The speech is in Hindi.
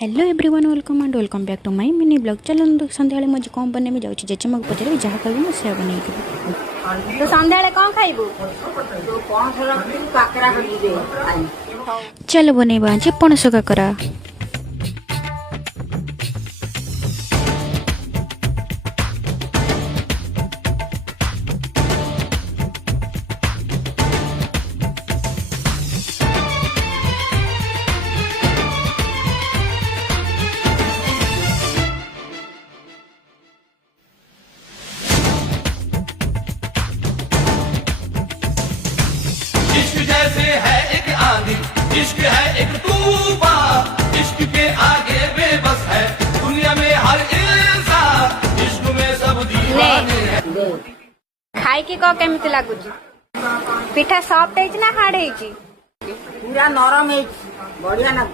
Hello everyone welcome and welcome back to my mini blog. चलो संध्या मुझे कौन बने जाऊँ जेजेमा को पचारे जहाँ कह से बन तो संध्या कौन खाइबू? चलो बनैबा आज पणस काकरा। इश्क जैसे है एक आंधी, इश्क है एक तूफान, इश्क के आगे बेबस है दुनिया में हर इंसान, इश्क में सब दीवाने हैं। खाई की कह केमिति लागुची? पिठा सॉफ्ट है ना हार्ड है? पूरा नरम है, बढ़िया ना।